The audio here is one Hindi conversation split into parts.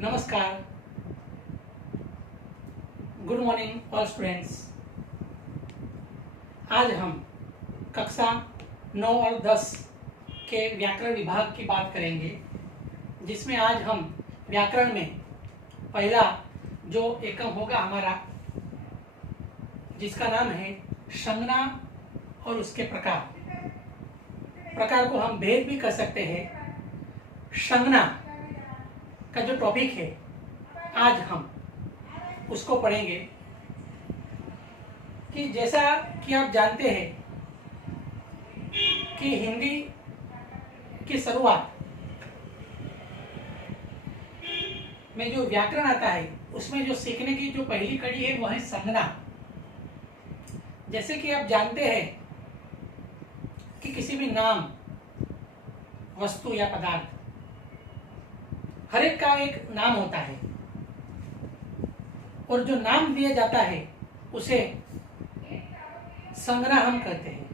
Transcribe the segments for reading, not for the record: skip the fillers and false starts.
नमस्कार, गुड मॉर्निंग ऑल स्टूडेंट्स। आज हम कक्षा 9 और 10 के व्याकरण विभाग की बात करेंगे, जिसमें आज हम व्याकरण में पहला जो एकम होगा हमारा, जिसका नाम है संज्ञा और उसके प्रकार को हम भेद भी कर सकते हैं। संज्ञा का जो टॉपिक है आज हम उसको पढ़ेंगे कि जैसा कि आप जानते हैं कि हिंदी की शुरुआत में जो व्याकरण आता है उसमें जो सीखने की जो पहली कड़ी है वो है संज्ञा। जैसे कि आप जानते हैं कि किसी भी नाम, वस्तु या पदार्थ, हर एक का एक नाम होता है और जो नाम दिया जाता है उसे संज्ञा हम कहते हैं।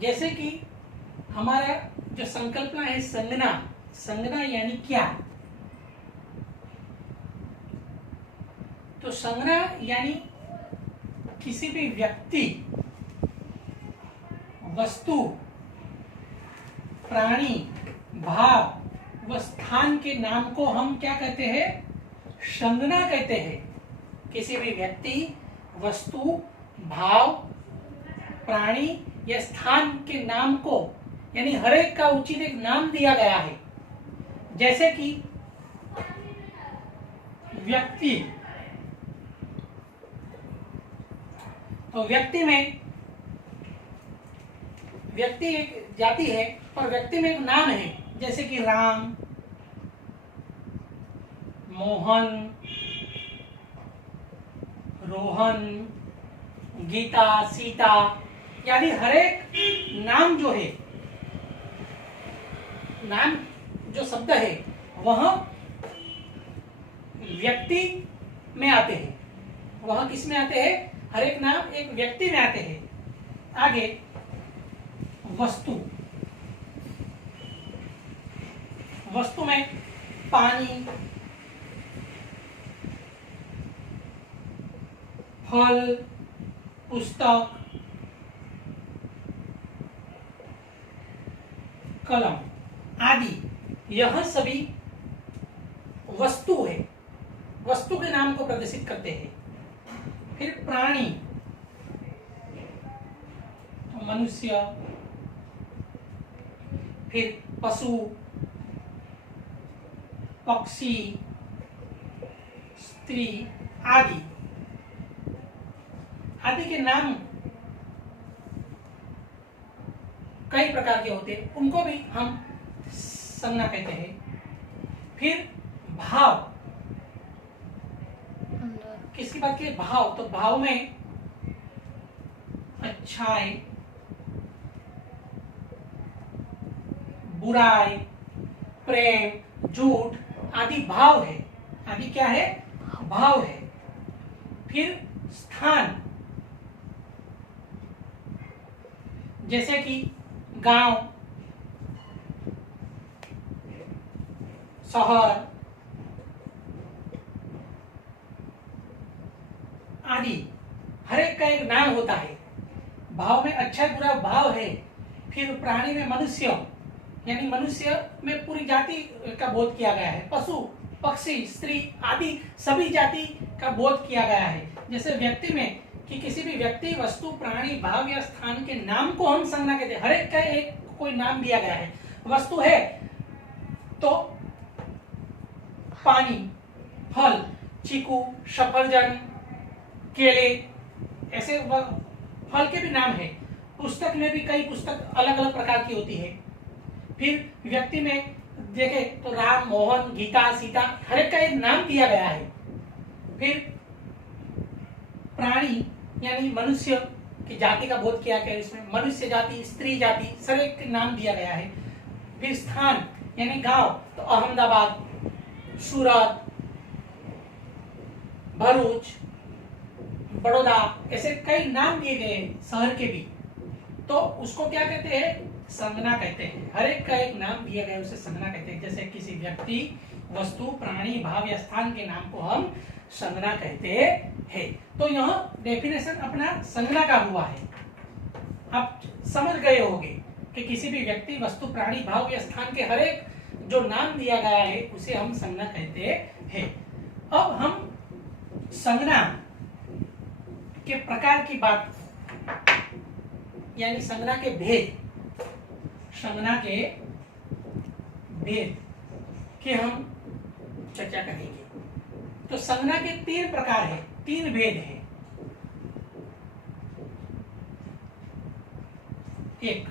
जैसे कि हमारा जो संकल्पना है संज्ञा यानी क्या, तो संज्ञा यानी किसी भी व्यक्ति, वस्तु, प्राणी, भाव व स्थान के नाम को हम क्या कहते हैं? संज्ञा कहते हैं। किसी भी व्यक्ति, वस्तु, भाव, प्राणी या स्थान के नाम को, यानी हर एक का उचित एक नाम दिया गया है। जैसे कि व्यक्ति, तो व्यक्ति एक जाति है और व्यक्ति में एक नाम है। जैसे कि राम, मोहन, रोहन, गीता, सीता, यानी हर एक नाम जो है, नाम जो शब्द है वह व्यक्ति में आते हैं। वह किस में आते हैं? हर एक नाम एक व्यक्ति में आते हैं। आगे वस्तु में पानी, फल, पुस्तक, कलम आदि, यह सभी वस्तु है, वस्तु के नाम को प्रदर्शित करते हैं। फिर प्राणी, तो मनुष्य, फिर पशु, पक्षी, स्त्री आदि के नाम कई प्रकार के होते हैं, उनको भी हम संज्ञा कहते हैं। फिर भाव, किसकी बात की? भाव, तो भाव में अच्छाई, बुराई, प्रेम, झूठ आदि भाव है। आदि क्या है? भाव है। फिर स्थान, जैसे कि गांव, शहर आदि, हर एक का एक नाम होता है। भाव में अच्छा बुरा भाव है। फिर प्राणी में मनुष्य, यानी मनुष्य में पूरी जाति का बोध किया गया है। पशु, पक्षी, स्त्री आदि सभी जाति का बोध किया गया है। जैसे व्यक्ति में कि किसी भी व्यक्ति, वस्तु, प्राणी, भाव या स्थान के नाम को हम संज्ञा कहते हैं। हर एक का एक कोई नाम दिया गया है। वस्तु है तो पानी, फल, चीकू, सफरजन, केले, ऐसे फल के भी नाम है। पुस्तक में भी कई पुस्तक अलग अलग प्रकार की होती है। फिर व्यक्ति में देखे तो राम, मोहन, गीता, सीता, हर एक का एक नाम दिया गया है। फिर प्राणी यानी मनुष्य की जाति का बोध किया गया है। इसमें मनुष्य जाति, स्त्री जाति, सर एक नाम दिया गया है। फिर स्थान यानी गांव, तो अहमदाबाद, सूरत, भरूच, बड़ौदा, ऐसे कई नाम दिए गए शहर के भी। तो उसको क्या कहते हैं? संज्ञा कहते हैं। हर एक का एक नाम दिया गया उसे संज्ञा कहते हैं। जैसे किसी व्यक्ति, वस्तु, प्राणी, भाव या स्थान के नाम को हम संज्ञा कहते हैं। तो यह डेफिनेशन अपना संज्ञा का हुआ है। आप समझ गए होंगे कि किसी भी व्यक्ति, वस्तु, प्राणी, भाव या स्थान के हर एक जो नाम दिया गया है उसे हम संज्ञा कहते हैं। अब हम संज्ञा के प्रकार की बात, यानी संज्ञा के भेद, संज्ञा के भेद की हम चर्चा करेंगे। तो संज्ञा के 3 प्रकार है, 3 भेद है। एक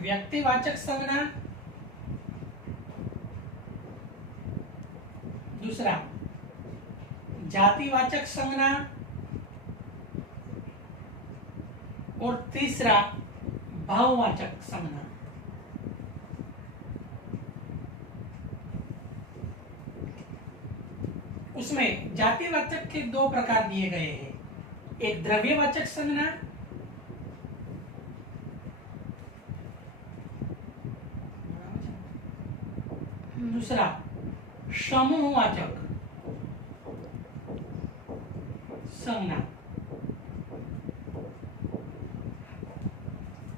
व्यक्तिवाचक संज्ञा, दूसरा जातिवाचक संज्ञा और तीसरा भाववाचक संज्ञा। उसमें जातिवाचक के 2 प्रकार दिए गए हैं, एक द्रव्यवाचक संज्ञा, दूसरा समूहवाचक संज्ञा।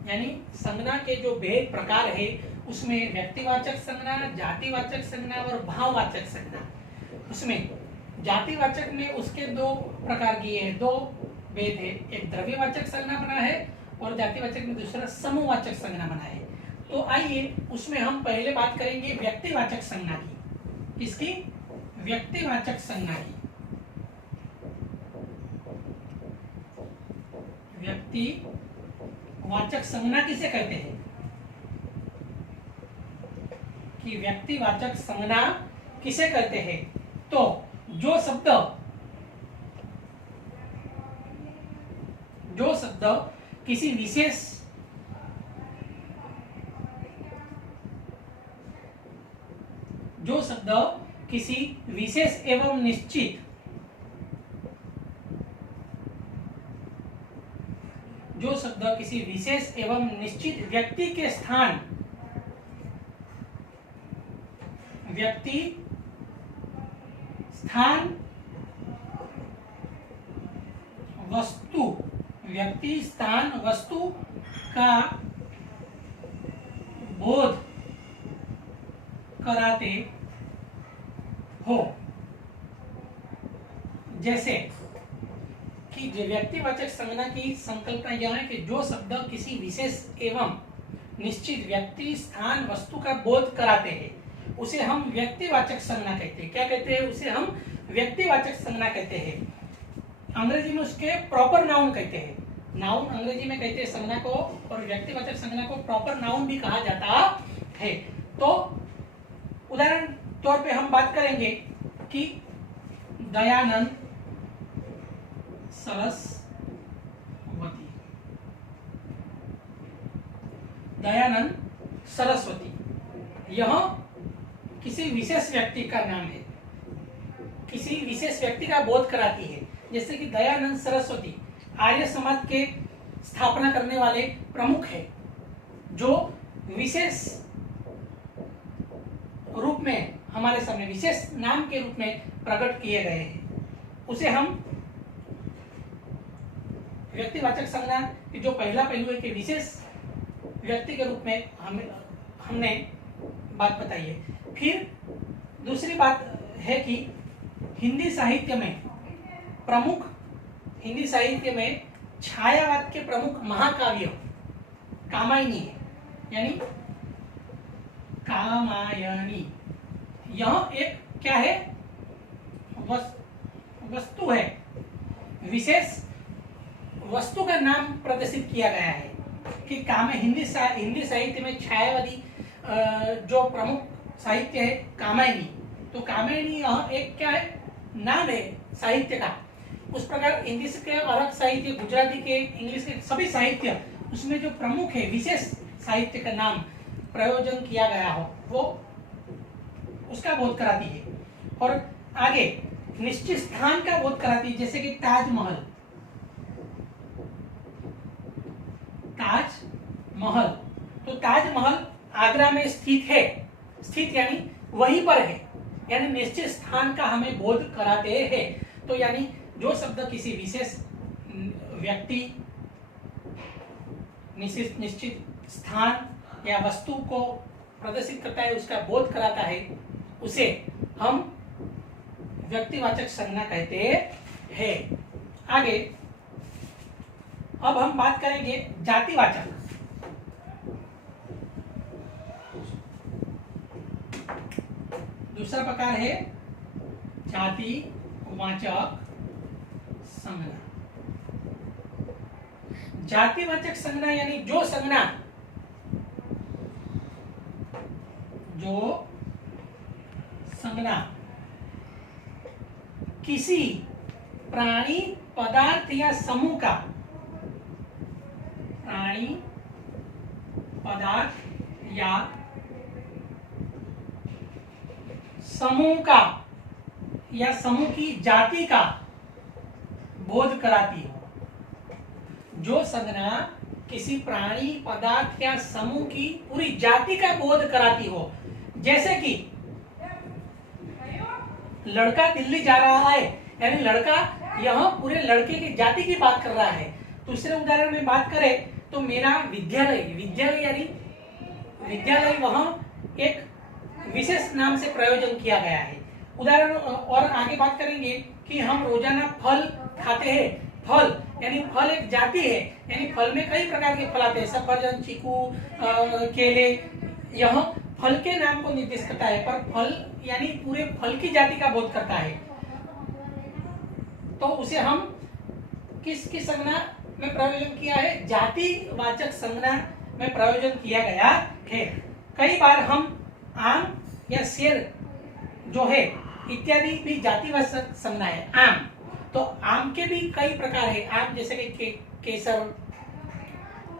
यानी संज्ञा के जो भेद प्रकार है उसमें व्यक्तिवाचक संज्ञा, जातिवाचक संज्ञा और भाववाचक संज्ञा। उसमें जातिवाचक में उसके 2 प्रकार किए हैं, 2 भेद है, एक द्रव्यवाचक संज्ञा बना है और जातिवाचक में दूसरा समूहवाचक संज्ञा बना है। तो आइए उसमें हम पहले बात करेंगे व्यक्तिवाचक संज्ञा की। किसकी? व्यक्तिवाचक संज्ञा की। व्यक्तिवाचक संज्ञा किसे कहते हैं? कि व्यक्तिवाचक संज्ञा किसे कहते हैं? तो जो शब्द किसी विशेष एवं निश्चित व्यक्ति के स्थान, वस्तु का बोध कराते हो। जैसे कि व्यक्तिवाचक संज्ञा की संकल्पना यह है कि जो शब्द किसी विशेष एवं निश्चित व्यक्ति, स्थान, वस्तु का बोध कराते हैं उसे हम व्यक्तिवाचक संज्ञा कहते हैं। क्या कहते हैं? उसे हम व्यक्तिवाचक संज्ञा कहते हैं। अंग्रेजी में उसके प्रॉपर नाउन कहते हैं। नाउन अंग्रेजी में कहते हैं संज्ञा को, और व्यक्तिवाचक संज्ञा को प्रॉपर नाउन भी कहा जाता है। तो उदाहरण तौर पे हम बात करेंगे कि दयानंद सरस्वती, यह किसी विशेष व्यक्ति का नाम है, किसी विशेष व्यक्ति का बोध कराती है। जैसे कि दयानंद सरस्वती आर्य समाज के स्थापना करने वाले प्रमुख है, जो विशेष रूप में हमारे सामने विशेष नाम के रूप में प्रकट किए गए हैं। उसे हम व्यक्तिवाचक संज्ञा की जो पहला पहलू है कि विशेष व्यक्ति के रूप में हमने बात बताई है। फिर दूसरी बात है कि हिंदी साहित्य में छायावाद के प्रमुख महाकाव्य कामायनी है, यानी कामायनी यह एक क्या है? वस्तु है, विशेष वस्तु का नाम प्रदर्शित किया गया है कि हिंदी साहित्य में छायावादी जो प्रमुख साहित्य है कामायनी। तो कामायनी यह एक क्या है? नाम है साहित्य का। उस प्रकार हिंदी के अलग साहित्य, गुजराती के, इंग्लिश के सभी साहित्य, उसमें जो प्रमुख है विशेष साहित्य का नाम प्रयोजन किया गया हो वो उसका बोध कराती है। और आगे निश्चित स्थान का बोध कराती है, जैसे कि ताजमहल। तो ताजमहल आगरा में स्थित है, स्थित यानी वहीं पर है, यानी निश्चित स्थान का हमें बोध कराते हैं। तो यानी जो शब्द किसी विशेष व्यक्ति, निश्चित स्थान या वस्तु को प्रदर्शित करता है, उसका बोध कराता है, उसे हम व्यक्तिवाचक संज्ञा कहते हैं। आगे अब हम बात करेंगे जातिवाचक। दूसरा प्रकार है जातिवाचक संज्ञा। जातिवाचक संज्ञा यानी जो संज्ञा किसी प्राणी, पदार्थ या समूह का, प्राणी, पदार्थ या समूह का या समूह की जाति का बोध कराती हो। जो संज्ञा किसी प्राणी, पदार्थ या समूह की पूरी जाति का बोध कराती हो, जैसे कि लड़का दिल्ली जा रहा है, यानी लड़का यहाँ पूरे लड़के की जाति की बात कर रहा है। दूसरे उदाहरण में बात करें तो मेरा विद्यालय, विद्यालय यानी विद्यालय वहां एक विशेष नाम से प्रयोजन किया गया है। उदाहरण और आगे बात करेंगे कि हम रोजाना फल खाते हैं। फल यानी फल एक जाति है, यानी फल में कई प्रकार के फल आते हैं, सफरजन, चीकू, केले। यह फल के नाम को निर्देश करता है, पर फल यानी पूरे फल की जाति का बोध करता है। तो उसे हम किसकी संज्ञा में प्रयोजन किया है? जातिवाचक संज्ञा में प्रयोजन किया गया है। कई बार हम आम या शेर जो है इत्यादि भी जातिवाचक संज्ञा है। आम, तो आम के भी कई प्रकार है। आम जैसे कि केसर,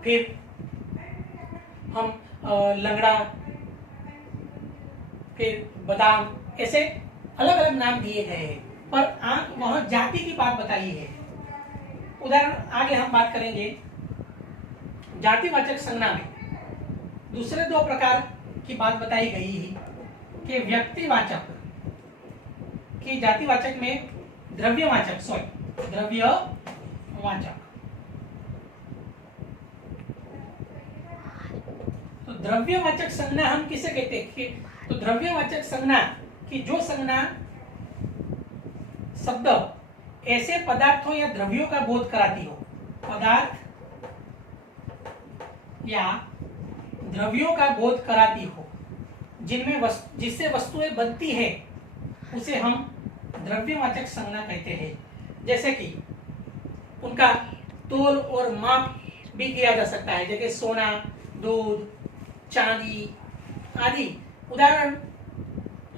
फिर हम लंगड़ा, फिर बादाम, ऐसे अलग अलग नाम दिए गए हैं, पर आम वहां जाति की बात बताई है। उदाहरण आगे हम बात करेंगे जातिवाचक संज्ञा में दूसरे दो प्रकार की बात बताई गई है कि व्यक्तिवाचक कि जातिवाचक में द्रव्यवाचक, द्रव्यवाचक। तो द्रव्यवाचक संज्ञा हम किसे कहते हैं? तो द्रव्यवाचक संज्ञा की जो संज्ञा शब्द ऐसे पदार्थों या द्रव्यों का बोध कराती हो, पदार्थ या द्रव्यों का बोध कराती हो, जिनमें जिससे वस्तुएं बनती है, उसे हम द्रव्यवाचक संज्ञा कहते हैं। जैसे कि उनका तोल और माप भी किया जा सकता है, जैसे सोना, दूध, चांदी आदि उदाहरण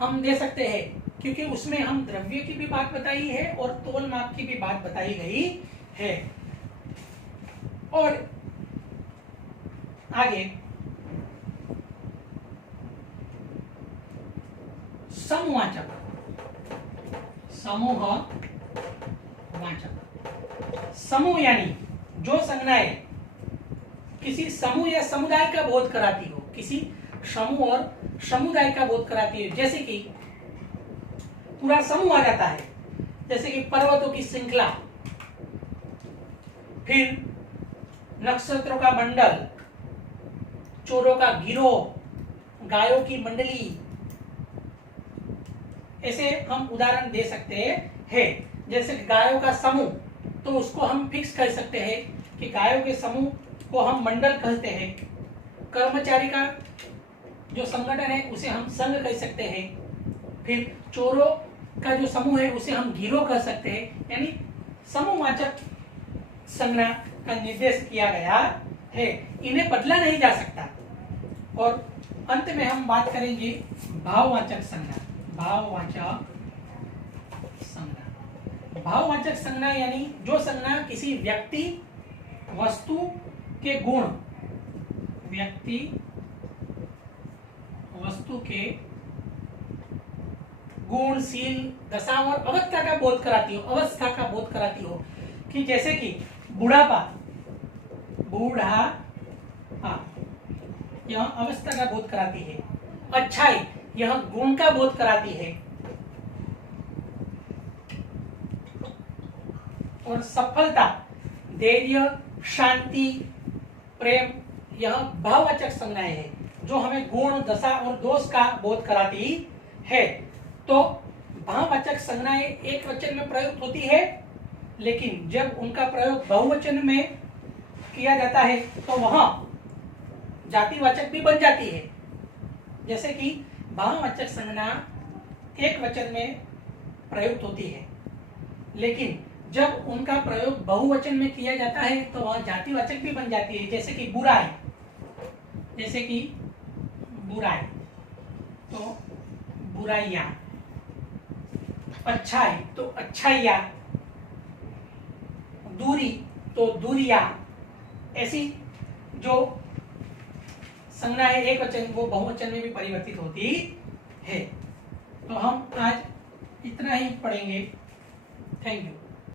हम दे सकते हैं, क्योंकि उसमें हम द्रव्य की भी बात बताई है और तोल माप की भी बात बताई गई है। और आगे समूहवाचक, समूहवाचक। समूह यानी जो संज्ञाएं किसी समूह या समुदाय का बोध कराती हो, किसी समूह और समुदाय का बोध कराती है। जैसे कि पूरा समूह आ जाता है, जैसे कि पर्वतों की श्रृंखला, फिर नक्षत्रों का मंडल, चोरों का गिरोह, गायों की मंडली, ऐसे हम उदाहरण दे सकते हैं। जैसे गायों का समूह, तो उसको हम फिक्स कर सकते हैं कि गायों के समूह को हम मंडल कहते हैं। कर्मचारी का जो संगठन है उसे हम संघ कह सकते हैं। फिर चोरों का जो समूह है उसे हम गिरोह कह सकते हैं। यानी समूहवाचक संज्ञा का निर्देश किया गया है, इन्हें बदला नहीं जा सकता। और अंत में हम बात करेंगे भाववाचक संज्ञा। भाववाचक संज्ञा, भाववाचक संज्ञा यानी जो संज्ञा किसी व्यक्ति, वस्तु के गुण, व्यक्ति, वस्तु के गुणशील दशा और अवस्था का बोध कराती हो, अवस्था का बोध कराती हो। कि जैसे कि बुढ़ापा, यह अवस्था का बोध कराती है। अच्छाई यह गुण का बोध कराती है। और सफलता, धैर्य, शांति, प्रेम, यह भाववाचक संज्ञाएं है जो हमें गुण, दशा और दोष का बोध कराती है। तो भाववाचक संज्ञाएं एक वचन में प्रयुक्त होती है, लेकिन जब उनका प्रयोग बहुवचन में किया जाता है तो वह जातिवाचक भी बन जाती है। जैसे कि भाववाचक संज्ञा एक वचन में प्रयुक्त होती है, लेकिन जब उनका प्रयोग बहुवचन में किया जाता है तो वह जातिवाचक भी बन जाती है। जैसे कि बुराई, जैसे कि बुराई तो बुराइयां, अच्छाई तो अच्छाइयां, दूरी तो दूरियां। ऐसी जो संज्ञा है एक वचन वो बहुवचन में भी परिवर्तित होती है। तो हम आज इतना ही पढ़ेंगे। Thank you.